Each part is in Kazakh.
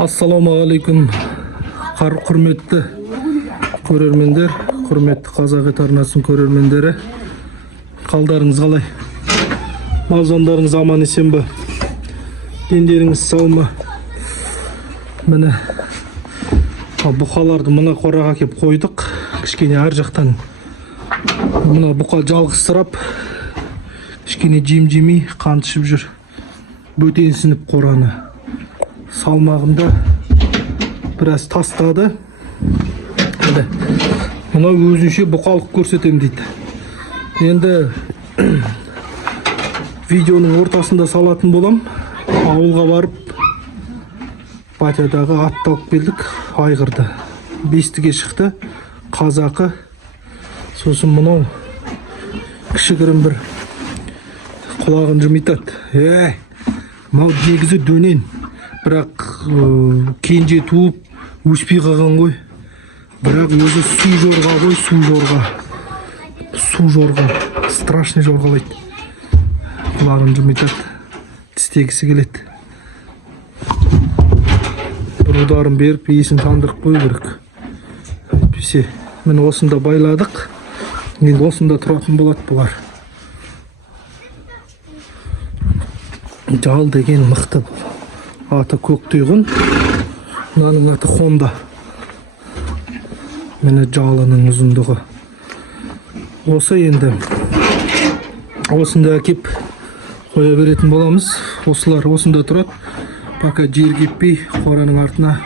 Ассалаумағалейкум, құрметті көрермендер, құрметті қазақ арнасының көрермендері. Қалдарыңыз қалай? Мал-жандарыңыз аман есен бе? Дендеріңіз сау ма? Міне бұқаларды мына қораға кеп қойдық. Кішкене ар жақтан мына бұқа жалғызсырап, кішкене жем-жемей қантышып жүр. Бөтенсініп қораны. Салмағында біраз тастады. Мына өзінше бұқалық көрсетем дейді. Енді видеоның ортасында салатын болам. Ауылға барып батядағы атты алып келдік, айғырды. Бестіге шықты, қазақы. Сосын мынау кішігірім бір құлағын жымитады. Мал негізі дөнен. Бірақ кенже туып өспей қалған ғой. Бірақ өзі су жорға ғой, су жорға. Страшный жорғалайды. Құлағын жымитады, тістегісі келеді. Бір ударын беріп, есін тандырып қой керек. Әйтпесе, міне осында байладық. Енді осында тұратын болады бұлар. Жал деген мықты бұл. Аты көктүйғын, мынаның аты Хонда. Міне жалының ұзындығы. Осы енді осында әкеп қоя беретін боламыз. Осылар осында тұрады. Пока жер кеппей, қораның артына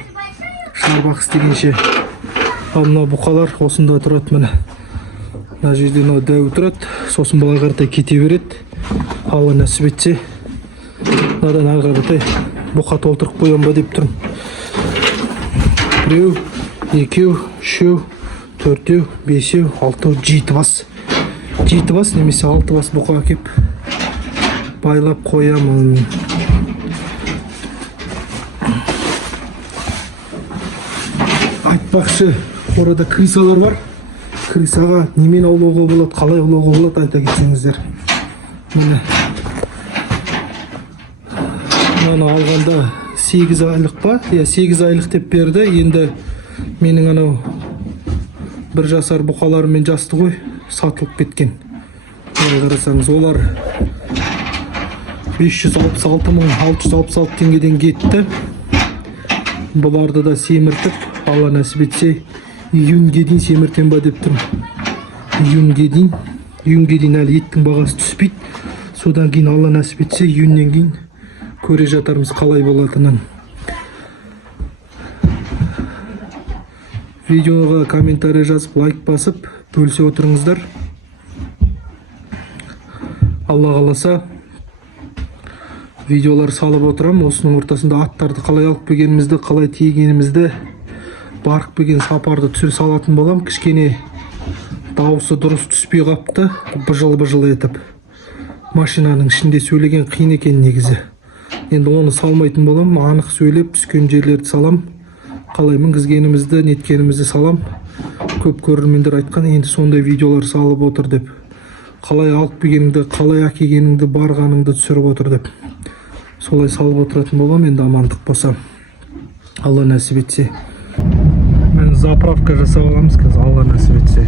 шарбақ істегенше. Ал мына бұқалар осында тұрады міне. Мына жерде дәу тұрады. Сосын бұлай қаратай кете береді. Алла нәсіп етсе, мынадан ары қаратай бұқа толтырып қоям ба деп тұрмын. Біреу, екеу, үшеу, төртеу, бесеу, алтау, жеті бас. Жеті бас немесе 6 бас бұқа кеп байлап қоямын. Айтпақшы, орада крысалар бар. Крысаға немен аулауға болады, қалай аулауға болады, айта кетсеңіздер. Міне мынаны алғанда 8 айлық па? 8 айлық деп берді. Енді менің анау бір жасар бұқаларымен жасты ғой, сатылып кеткен. Қарасаңыз, олар 566.666 теңгеден кетті. Бұларды да семіртіп, Алла нәсіп етсе, июньге дейін семіртем ба деп тұрмын. Июньге дейін әлі еттің бағасы түспейді. Содан кейін Алла нәсіп етсе, июньнен кейін көре жатармыз қалай болатынын. Видеоға комментарий жазып, лайк басып, бөлісе отырыңыздар. Алла қаласа, видеолар салып отырам. Осының ортасында аттарды қалай алып келгенімізді, қалай тиегенімізді, барып келген сапарды түсір салатын болам. Кішкене дауысы дұрыс түспей қапты, быжыл етіп. Машинаның ішінде сөйлеген қиын екен негізі. Енді оны салмайтын болам, анық сөйлеп түскен жерлерді салам. Қалай мінгізгенімізді, неткенімізді салам. Көп көрермендер айтқан, енді сондай видеолар салып отыр деп. Қалай алып келгеніңді, қалай әкелгеніңді, барғаныңды түсіріп отыр деп. Солай салып отыратын болам, енді амандық болса. Алла нәсіп етсе. Мен заправка жасап аламыз қазір, Алла нәсіп етсе.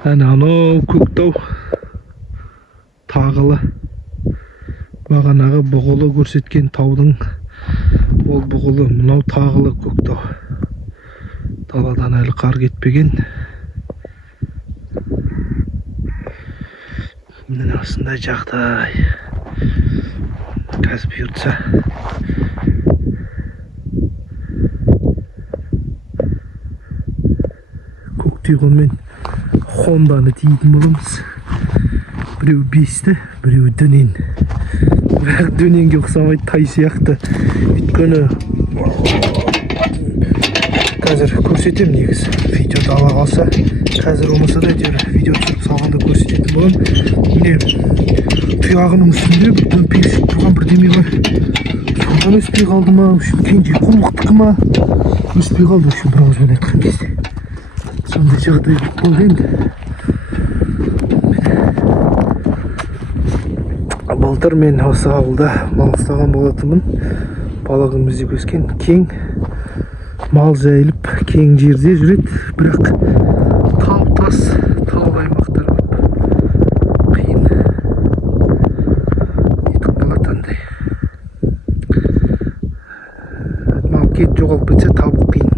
Әне анау Көктау тағылы бағанағы бұғылы көрсеткен таудың ол бұғылы, мынау тағылы Көктау. Даладан әлі қар кетпеген. Міне осындай жағдай. Қазір бұйыртса Көктайғын мен Хонданы тиетін боламыз. Біреу бесті, біреу дөнен. Бірақ дөненге ұқсамайды, тай сияқты. Өйткені қазір көрсетем негіз. Видеода ала қалса, қазір болмаса да видео түсіріп салғанда көрсететін болам. Міне тұяғының үстінде бір дөңпешік тұрған бірдеме бар. Сондан өспей қалды ма, кенже құрлықтық ма? Өспей қалды үшін бір ауызбен айтқан кезде. Сондай жағдай болды енді. Былтыр мен осы ауылда мал ұстаған болатынмын. Балығым іздеп өскен, кең мал жайылып, кең жерде жүреді. Бірақ тау тас, тау аймақтар көп. Қиын. Етіп болады андай. Мал кет жоғалып кетсе табу қиын.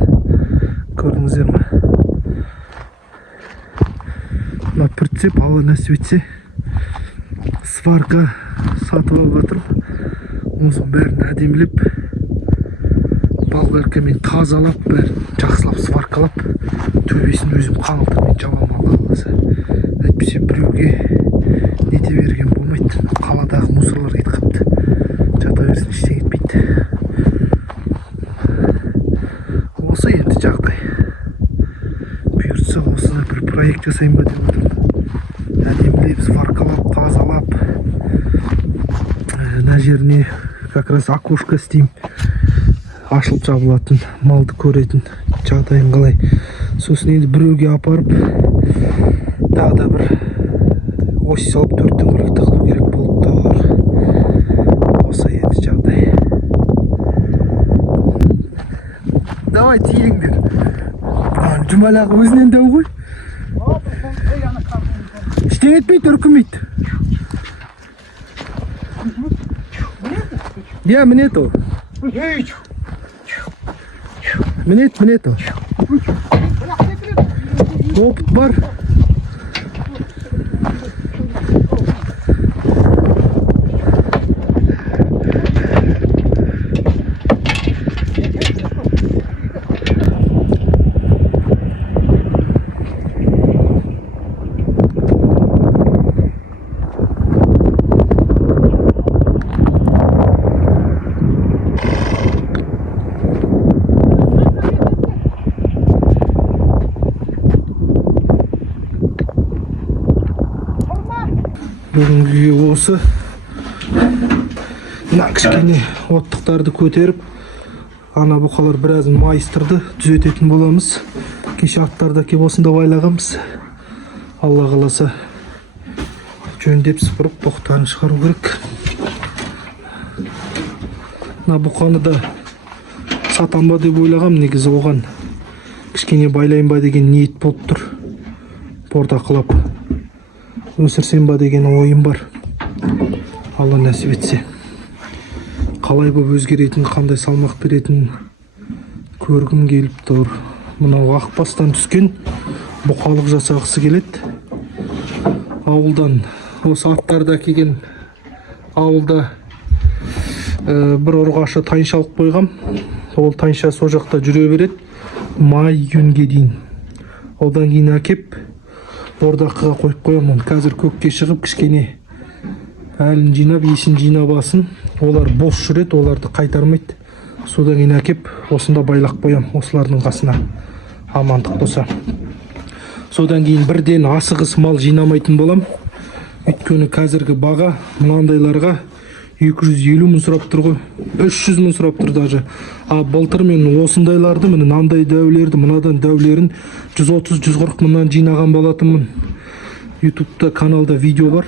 Көрдіңіздер ме? Мына прицеп Алла нәсіп етсе сварка сатып алып жатырмын. Осының бәрін әдемілеп, балғаркамен тазалап, бәрін жақсылап сваркалап, төбесін өзім қаңылтырмен жабамын Алла қаласа. Әйтпесе біреуге нете берген болмайды. Қаладағы мусорлар кетіп қалыпты. Жата берсін, ештеңе етпейді. Осы енді жағдай. Бұйыртса осыны бір проект жасайын ба деп отырмын. Әдемілеп, сваркалап, тазалап, мына жеріне как раз окошко істеймін. Ашылып жабылатын, малды көретін жағдайын қалай. Сосын енді біреуге апарып, тағы да бір ось салып төрттен бөлек тығылу керек болып тұр. Осы енді жағдай. Давай тиіңдер. Жұмалағы өзінен дәу ғой. Ештеңе етпейді, үркімейді. Я, мінет ол. Мінет ол. Опыт бар. Бүгінгі осы мына кішкене оттықтарды көтеріп, ана бұқалар біразын майыстырды, түзететін боламыз. Кеше аттарды кеп осында байлағанбыз. Алла қаласа жөндеп сыпырып боқтарын шығару керек. Мына бұқаны да сатам ба деп ойлағам, негізі оған кішкене байлайын ба деген ниет болып тұр. Бордақылап өсірсем ба деген ойым бар. Алла нәсіп етсе. Қалай болып өзгеретін, қандай салмақ беретін көргім келіп тұр. Мынау Ақбастан түскен бұқалық жасағысы келеді. Ауылдан осы аттарды әкелген ауылда бір ұрғашы тайынша алып қойғам. Ол тайынша сол жақта жүре береді. Май-юнге дейін. Одан кейін әкеп бордақыға қойып қоямын. Қазір көкке шығып кішкене әлін жинап, есін жинап алсын. Олар бос жүреді, оларды қайтармайды. Содан кейін әкеп осында байлақ қоям, осылардың қасына амандық болса. Содан кейін бірден асығыс мал жинамайтын болам. Өйткені қазіргі баға мынандайларға 250 мың сұрап тұр ғой, 300 мың сұрап тұр даже. Былтыр мен осындайларды, мынандай дәулерді, мынадан дәулерін 130-140 мыңнан жинаған болатынмын. YouTube'да каналда видео бар.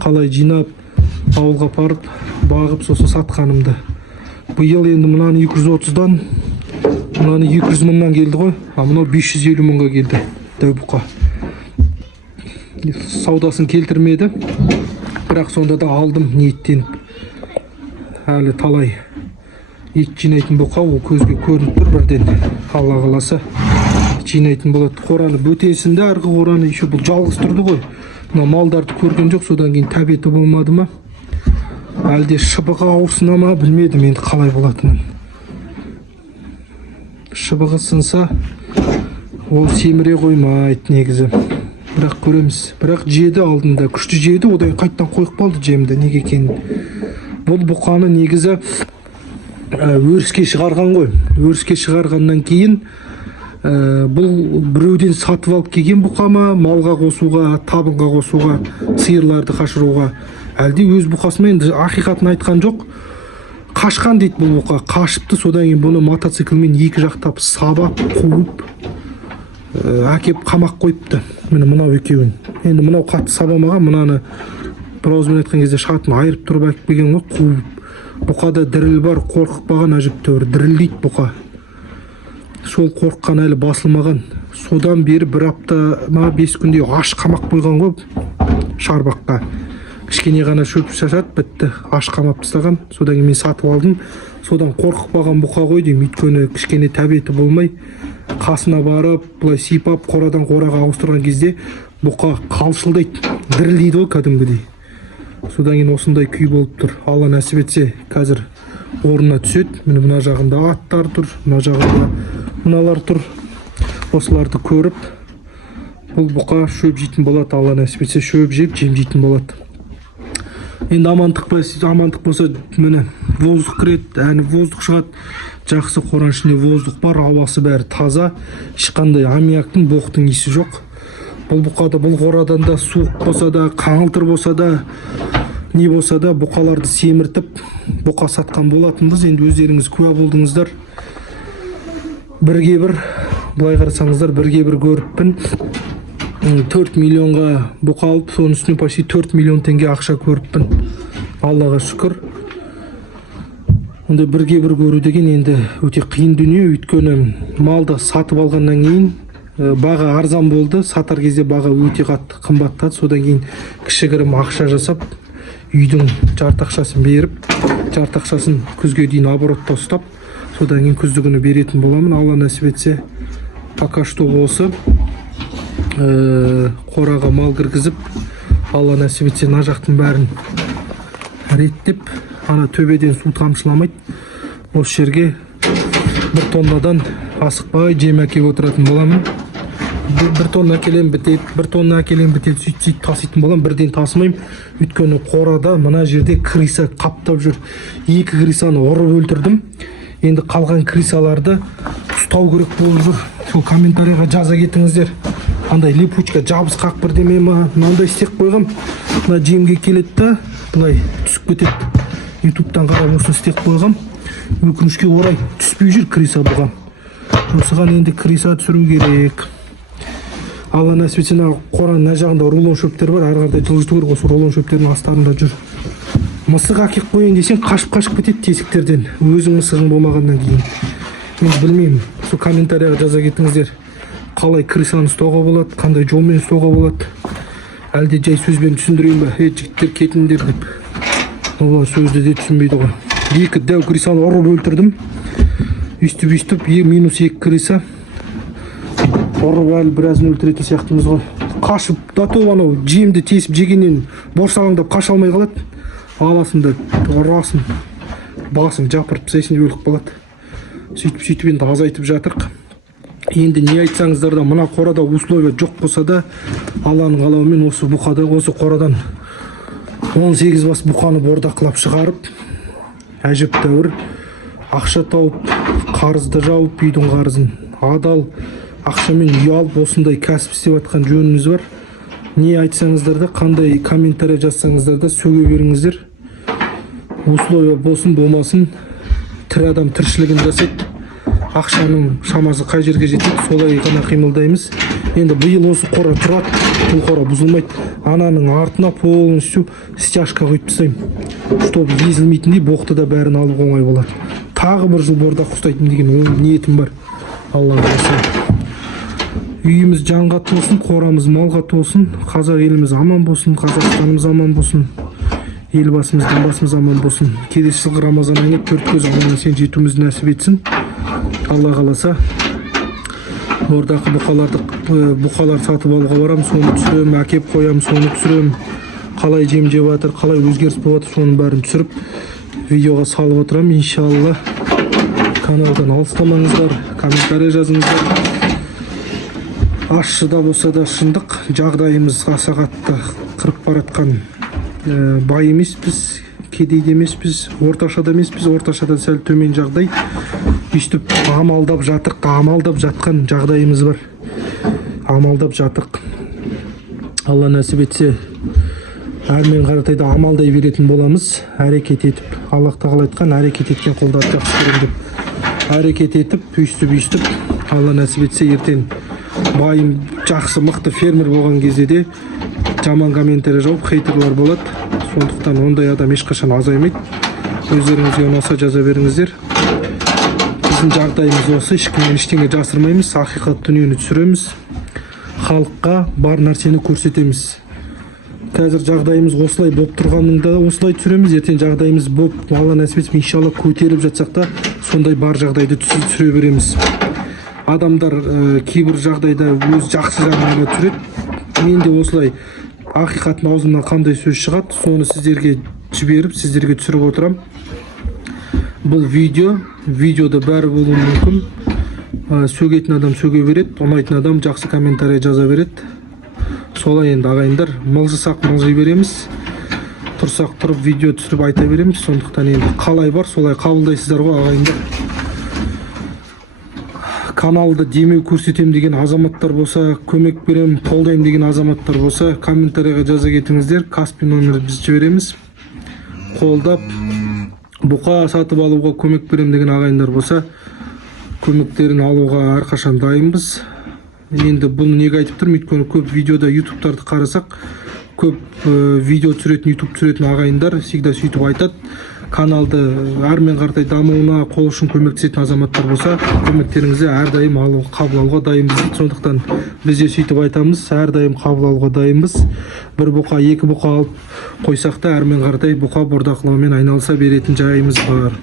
Қалай жинап, ауылға апарып, бағып, сосын сатқанымды. Биыл енді мынаны 230-дан, мынаны 200 мыңнан келді ғой. Мынау 550 мыңға келді дәу бұқа. саудасын келтірмеді, бірақ сонда да алдым ниеттеніп. Әлі талай ет жинайтын бұқа, ол көзге көрініп тұр, бірден Алла қаласа жинайтын болады. Қораны бөтесінде, арғы қораны еще бұл жалғыз тұрды ғой. Мына малдарды көрген жоқ, содан кейін тәбеті болмады ма, әлде шыбығы ауырсына ма, білмедім енді қалай болатынын. Шыбығы сынса ол семіре қоймайды негізі, бірақ көреміз. Бірақ жеді алдында, күшті жеді, одан қайттан қойып қалды жемді, неге екенін. Бұл бұқаны негізі өріске шығарған ғой. Өріске шығарғаннан кейін бұл біреуден сатып алып келген бұқа ма, малға қосуға, табынға қосуға, сиырларды қашыруға, әлде өз бұқасымен, енді ақиқатын айтқан жоқ. Қашқан дейді бұл бұқа, қашыпты, содан кейін бұны мотоциклмен екі жақтап сабап, қуып, әкеп қамақ қойыпты. Міне мынау екеуін. Енді мынау қатты сабамаған, мынаны бір ауызбен айтқан кезде шатын айырып тұрып әкеп келген ғой, қуып. Бұқада діріл бар, қорқықпаған әжептәуір, дірілдейді бұқа. Сол қорыққан әлі басылмаған. Содан бері бір апта ма 5 күнде аш қамақ қойған ғой шарбаққа. Кішкене ғана шөп шашат, бітті, аш қамап тастаған. Содан кейін мен сатып алдым. Содан қорқықпаған бұқа ғой деймін, өйткені кішкене тәбеті болмай, қасына барып, былай сипап, қорадан қораға ауыстырған кезде бұқа қалшылдайды, дірілдейді ғой кәдімгідей. Содан кейін осындай күй болып тұр. Алла нәсіп етсе, қазір орнына түседі. Міне мына жағында аттар тұр, мына жағында мыналар тұр. Осыларды көріп, бұл бұқа шөп жейтін болады. Алла нәсіп етсе, шөп жеп, жем жейтін болады. Енді амандық болса, міне воздух кіреді, әні воздух шығады. Жақсы қораның ішінде воздух бар, ауасы бәрі таза, ешқандай аммиактың, боқтың иісі жоқ. Бұл бұқада, бұл қорадан да суық болса да, қаңылтыр болса да, не болса да бұқаларды семіртіп, бұқа сатқан болатынбыз. Енді өздеріңіз куә болдыңыздар. Бірге бір, былай қарасаңыздар, бірге бір көріппін. 4 миллионға бұқа алып, соның үстіне почти 4 миллион теңге ақша көріппін. Аллаға шүкір. Онда бірге бір көру деген енді өте қиын дүние, өйткені малды сатып алғаннан кейін баға арзан болды, сатар кезде баға өте қатты қымбаттады. Содан кейін кішігірім ақша жасап, үйдің жарты ақшасын беріп, жарты ақшасын күзге дейін оборотта ұстап, содан кейін күздігіні беретін боламын. Алла нәсіп етсе, пока что осы қораға мал кіргізіп, Алла нәсіп етсе, мына жақтың бәрін реттеп, ана төбеден су тамшыламайды. Осы жерге 1 тоннадан асықпай жем әкеліп отыратын боламын. 1 тонна әкелем бітет, 1 тонна әкелем бітет, сөйтіп таситын болам, бірден тасымайым. Өйткені қорада мына жерде криса қаптап жүр. 2 крисаны ұрып өлтірдім. Енді қалған крисаларды ұстау керек болып жүр. Сол комментарийға жаза кетіңіздер. Андай липучка жабыс қақ бірдеме ма, мынандай істеп қойғам. Мына жемге келеді да, былай түсіп кетеді. Ютубтан қарап осыны істеп қойғам. Өкінішке орай түспей жүр криса бұған. Осыған енді криса түсіру керек. Алла нәсіп етсе, қораның мына жағында рулон шөптер бар, ары қаратай жылжыту керек. Осы рулон шөптердің астарында жүр. Мысық әкеп қойын десең, қашып кетеді тесіктерден. Өзің мысығың болмағаннан кейін. Мен білмеймін. Сол комментарияға жаза кетіңіздер. Қалай крисаны ұстауға болады, қандай жолмен ұстауға болады. Әлде жай сөзбен түсіндірейін ба? Жігіттер кетіңдер деп. Олар сөзді де түсінбейді ғой. 2 дәу крисаны ұрып өлтірдім. Үстіп, -2 криса. Ұрып әлі біразын өлтіретін сияқтымыз ғой. Қашып, датов анау жемді тесіп жегеннен борсалаңдап қаша алмай қалады. Аласында ұрасын, басын жапырып тастайсың, өліп қалады. Сөйтіп енді азайтып жатырық. Енді не айтсаңыздар да, мына қорада условия жоқ болса да, Алланың қалауымен осы бұқада, осы қорадан 18 бас бұқаны бордақылап шығарып, әжептәуір ақша тауып, қарызды жауып, үйдің қарызын адал ақшамен үй алып, осындай кәсіп істеп жатқан жөніміз бар. Не айтсаңыздар да, қандай комментарий жазсаңыздар да, сөге беріңіздер. Условия болсын болмасын, тірі адам тіршілігін жасайды. Ақшаның шамасы қай жерге жетеді, солай ғана қимылдаймыз. Енді биыл осы қора тұрады, бұл қора бұзылмайды. Ананың артына полностью стяжка қойып тастаймын, чтобы езілмейтіндей, боқты да бәрін алып оңай болады. Тағы 1 жыл бордақ ұстайтын деген ниетім бар. Алла қаласа. Үйіміз жанға толсын, қорамыз малға толсын, қазақ еліміз аман болсын, Қазақстанымыз аман болсын, елбасымыздың басымыз аман болсын. Келесі жылғы Рамазан айына төрт көз аман есен жетуімізді нәсіп етсін. Алла қаласа. Ордағы бұқалар сатып алуға барам, соны түсірем, әкеп қоям, соны түсірем. Қалай жем жеп жатыр, қалай өзгеріс болып жатыр, соның бәрін түсіріп видеоға салып отырам. Иншалла. Каналдан алыстамаңыздар, комментарий жазыңыздар. Ащы да болса да шындық, жағдайымыз аса қатты қырып баратқан. Бай емеспіз, кедей де емеспіз, орташада емеспіз, орташадан сәл төмен жағдай. Үстіп амалдап жатқан жағдайымыз бар. Амалдап жатық. Алла нәсіп етсе, әрмен қаратайда амалдай беретін боламыз. Әрекет етіп, Аллах тағала айтқан, әрекет еткен қолдар жақсы көрем деп. Әрекет етіп, үстіп, Алла нәсіп етсе, ертең байым жақсы мықты фермер болған кезде де жаман комментарий жауып хейтерлар болады. Сондықтан ондай адам ешқашан азаймайды. Өздеріңізге ұнаса жаза беріңіздер. Біздің жағдайымыз осы, ешкімнен ештеңе жасырмаймыз, ақиқат дүниені түсіреміз, халыққа бар нәрсені көрсетеміз. Қазір жағдайымыз осылай болып тұрғанында осылай түсіреміз, ертең жағдайымыз болып Алла нәсіп етсін иншалла көтеріліп жатсақ та сондай бар жағдайды түсіре береміз. Адамдар кейбір жағдайда өз жақсы жағына түсіреді. Мен де осылай ақиқаттың аузымнан қандай сөз шығады, соны сіздерге жіберіп, сіздерге түсіріп отырам. Бұл видеода бәрі болуы мүмкін. Сөгетін адам сөге береді, ұнайтын адам жақсы комментарий жаза береді. Солай енді ағайындар, мылжысақ мылжи береміз, тұрсақ тұрып видео түсіріп айта береміз. Сондықтан енді қалай бар, солай қабылдайсыздар ғой ағайындар. Каналды демеу көрсетем деген азаматтар болса, көмек берем, қолдайым деген азаматтар болса, комментарийға жаза кетіңіздер. Каспи номерді біз жібереміз. Қолдап, бұқа сатып алуға көмек берем деген ағайындар болса, көмектерін алуға әрқашан дайынбыз. Енді бұны неге айтып тұрмын, өйткені көп видеода ютубтарды қарасақ, көп видео түсіретін, ютуб түсіретін ағайындар всегда сөйтіп айтады. Каналды әрмен қаратай дамуына қол ұшын көмектесетін азаматтар болса, көмектеріңізді әрдайым қабыл алуға дайынбыз. Сондықтан біз де сөйтіп айтамыз, әрдайым қабыл алуға дайынбыз. Бір бұқа, екі бұқа алып қойсақ та әрмен қаратай бұқа бордақылаумен айналыса беретін жайымыз бар.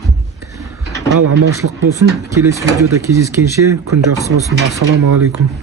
Ал аманшылық болсын. Келесі видеода кездескенше күн жақсы болсын. Ассаламу алейкум.